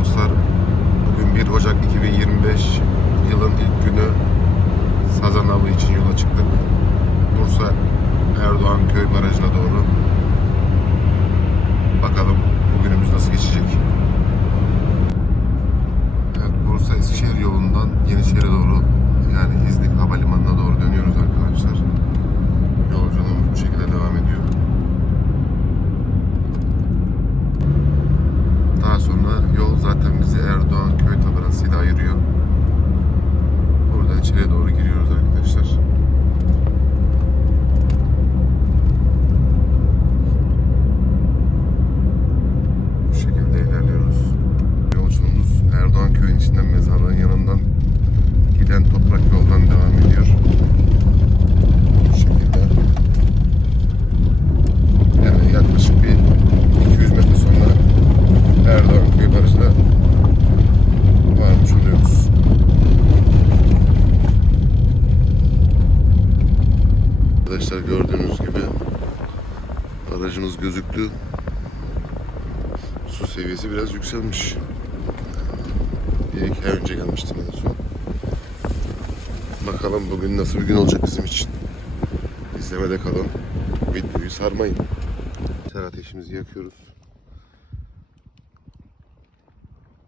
dostlar. Bugün 1 Ocak 2025 yılın ilk günü Sazan avı için yola çıktık. Bursa Erdoğan Köy Barajı'na doğru. Bakalım bugünümüz nasıl geçecek. Evet Bursa Eskişehir yolundan Yeniçeri doğru yani İznik Havalimanı'na doğru dönüyoruz arkadaşlar. Yolculuğumuz bu şekilde devam ediyor. Daha sonra yol zaten bizi Erdoğan köy tabanasıyla ayırıyor. Buradan içeriye doğru giriyoruz arkadaşlar. Bu şekilde ilerliyoruz. Yolculuğumuz Erdoğan köyün içinden mezarlığın yanından giden toprak yoldan devam ediyor. Bu şekilde. Yani yaklaşık bir 200 metre sonra Erdoğan Köy Barajı'na varmış oluyoruz. Arkadaşlar gördüğünüz gibi aracımız gözüktü. Su seviyesi biraz yükselmiş. Bir iki ay önce gelmiştim en son. Bakalım bugün nasıl bir gün olacak bizim için. İzlemede kalın. Videoyu sarmayın. Ter ateşimizi yakıyoruz.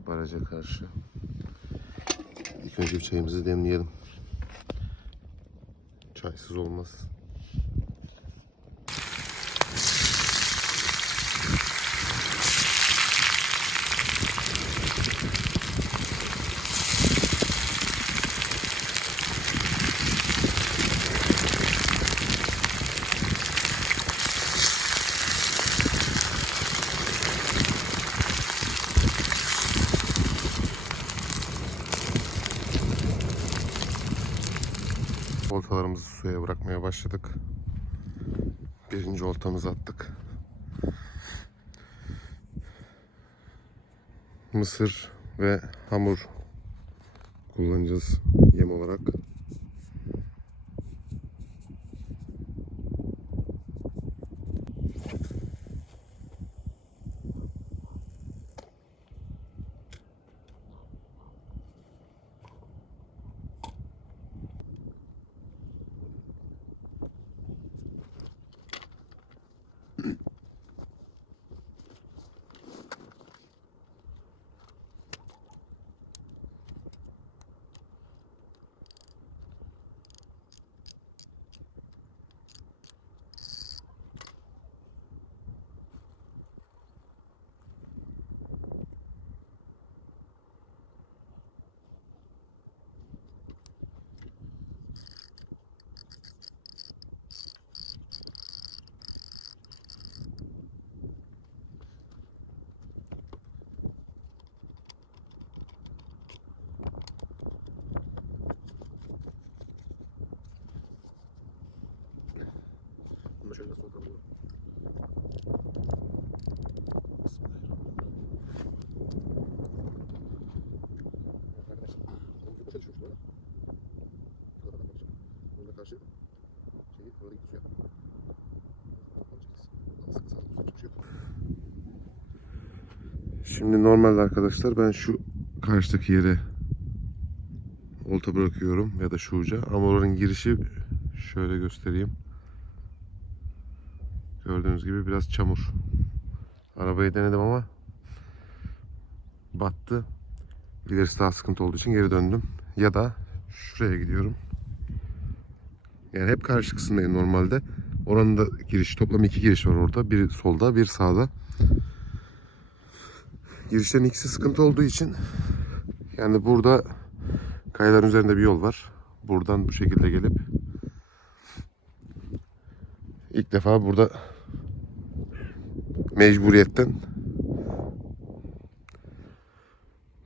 Baraja karşı. İlk önce bir çayımızı demleyelim. Çaysız olmaz. Oltalarımızı suya bırakmaya başladık. Birinci oltamızı attık. Mısır ve hamur kullanacağız yem olarak. Şöyle sokalım. Şimdi normalde arkadaşlar ben şu karşıdaki yere olta bırakıyorum ya da şu uca ama oranın girişi şöyle göstereyim. Gördüğünüz gibi biraz çamur. Arabayı denedim ama battı. İlerisi daha sıkıntı olduğu için geri döndüm. Ya da şuraya gidiyorum. Yani hep karşı kısımdayım normalde. Oranın da giriş, toplam iki giriş var orada. Bir solda, bir sağda. Girişlerin ikisi sıkıntı olduğu için yani burada kayaların üzerinde bir yol var. Buradan bu şekilde gelip ilk defa burada mecburiyetten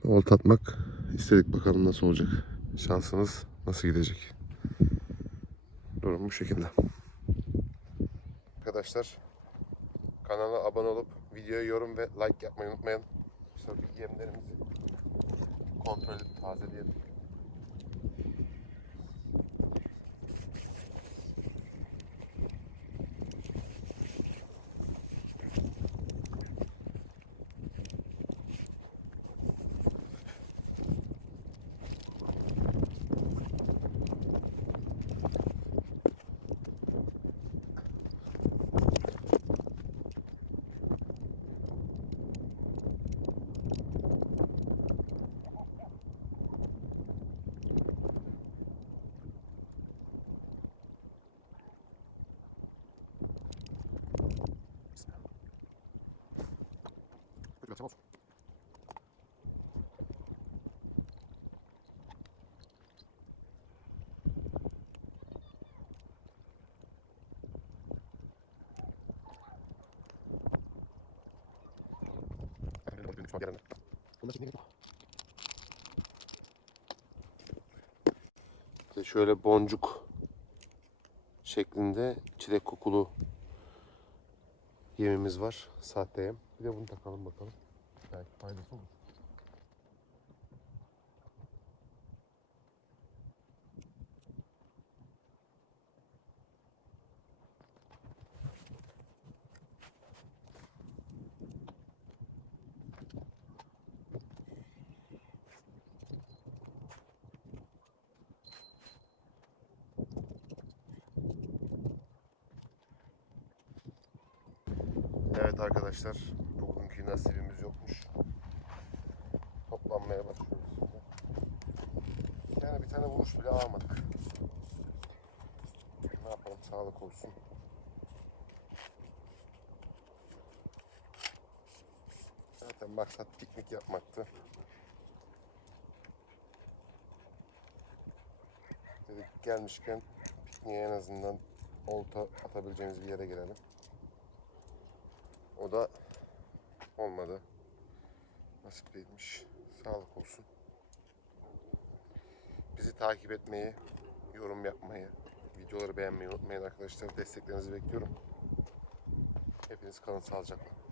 olta atmak istedik. Bakalım nasıl olacak. Şansımız nasıl gidecek. Durum bu şekilde. Arkadaşlar kanala abone olup videoya yorum ve like yapmayı unutmayın. Sonraki yemlerimizi kontrol edip tazeleyelim. İşte şöyle boncuk şeklinde çilek kokulu yemimiz var. Sahte yem. Bir de bunu takalım bakalım. Belki faydası olur. Evet arkadaşlar, bugünkü nasibimiz yokmuş. Toplanmaya başlıyoruz. Yani bir tane vuruş bile alamadık. Ne yapalım, sağlık olsun. Zaten maksat piknik yapmaktı. Dedik gelmişken pikniğe en azından olta atabileceğimiz bir yere gelelim. O da olmadı. Nasip değilmiş. Sağlık olsun. Bizi takip etmeyi, yorum yapmayı, videoları beğenmeyi unutmayın arkadaşlar. Desteklerinizi bekliyorum. Hepiniz kalın sağlıcakla.